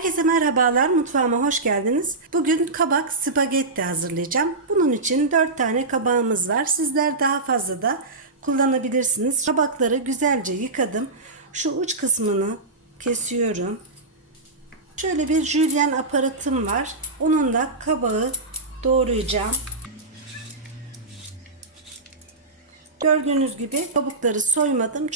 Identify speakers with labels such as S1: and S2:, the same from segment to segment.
S1: Herkese merhabalar, mutfağıma hoş geldiniz. Bugün kabak spagetti hazırlayacağım. Bunun için 4 tane kabağımız var. Sizler daha fazla da kullanabilirsiniz. Kabakları güzelce yıkadım. Şu uç kısmını kesiyorum. Şöyle bir jülyen aparatım var. Onunla kabağı doğrayacağım. Gördüğünüz gibi kabukları soymadım.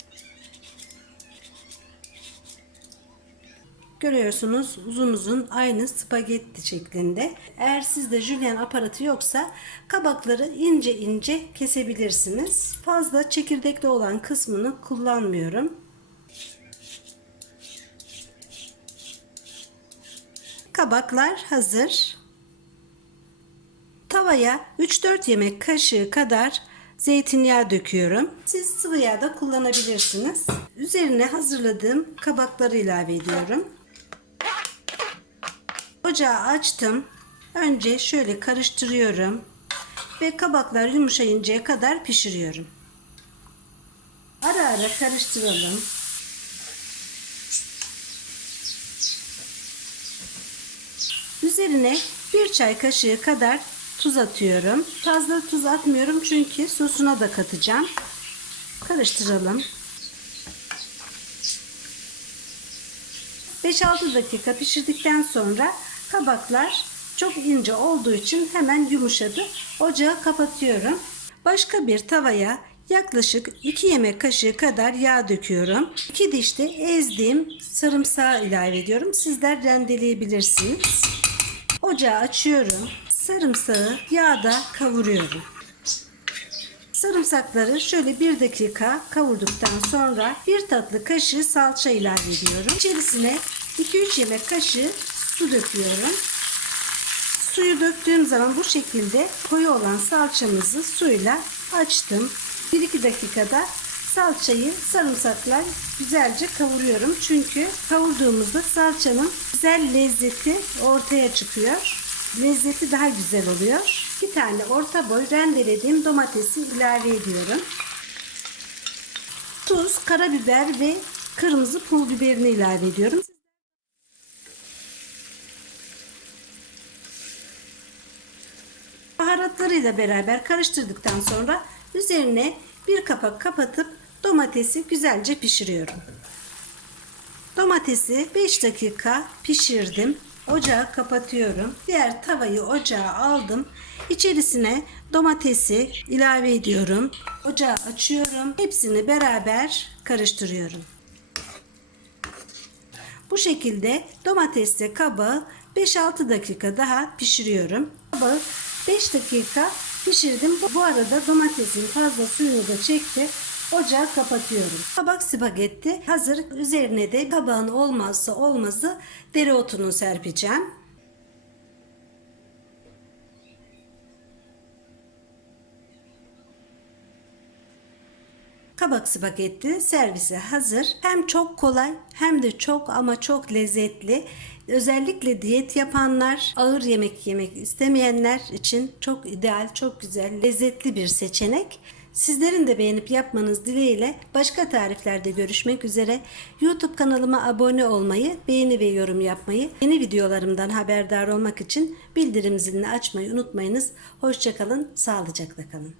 S1: Görüyorsunuz uzun uzun aynı spagetti şeklinde. Eğer sizde jülyen aparatı yoksa kabakları ince ince kesebilirsiniz. Fazla çekirdekli olan kısmını kullanmıyorum. Kabaklar hazır. Tavaya 3-4 yemek kaşığı kadar zeytinyağı döküyorum. Siz sıvı yağ da kullanabilirsiniz. Üzerine hazırladığım kabakları ilave ediyorum. Ocağı açtım. Önce şöyle karıştırıyorum ve kabaklar yumuşayıncaya kadar pişiriyorum. Ara ara karıştıralım. Üzerine bir çay kaşığı kadar tuz atıyorum. Fazla tuz atmıyorum çünkü sosuna da katacağım. Karıştıralım. 5-6 dakika pişirdikten sonra kabaklar çok ince olduğu için hemen yumuşadı. Ocağı kapatıyorum. Başka bir tavaya yaklaşık 2 yemek kaşığı kadar yağ döküyorum. 2 diş de ezdiğim sarımsağı ilave ediyorum. Sizler rendeleyebilirsiniz. Ocağı açıyorum. Sarımsağı yağda kavuruyorum. Sarımsakları şöyle bir dakika kavurduktan sonra bir tatlı kaşığı salça ilave ediyorum. İçerisine 2-3 yemek kaşığı su döküyorum. Suyu döktüğüm zaman bu şekilde koyu olan salçamızı suyla açtım. 1-2 dakikada salçayı sarımsakla güzelce kavuruyorum. Çünkü kavurduğumuzda salçanın güzel lezzeti ortaya çıkıyor. Lezzeti daha güzel oluyor. Bir tane orta boy rendelediğim domatesi ilave ediyorum. Tuz, karabiber ve kırmızı pul biberini ilave ediyorum. Baharatlarıyla beraber karıştırdıktan sonra üzerine bir kapak kapatıp domatesi güzelce pişiriyorum. Domatesi 5 dakika pişirdim. Ocağı kapatıyorum. Diğer tavayı ocağa aldım. İçerisine domatesi ilave ediyorum. Ocağı açıyorum. Hepsini beraber karıştırıyorum. Bu şekilde domatesle kabağı 5-6 dakika daha pişiriyorum. Kabağı 5 dakika pişirdim. Bu arada domatesin fazla suyunu da çekti. Ocağı kapatıyorum. Kabak spagetti hazır. Üzerine de kabağın olmazsa olmazı dereotunu serpeceğim. Kabak spagetti servise hazır. Hem çok kolay hem de çok ama çok lezzetli. Özellikle diyet yapanlar, ağır yemek yemek istemeyenler için çok ideal, çok güzel, lezzetli bir seçenek. Sizlerin de beğenip yapmanız dileğiyle başka tariflerde görüşmek üzere. YouTube kanalıma abone olmayı, beğeni ve yorum yapmayı, yeni videolarımdan haberdar olmak için bildirim zilini açmayı unutmayınız. Hoşçakalın, sağlıcakla kalın.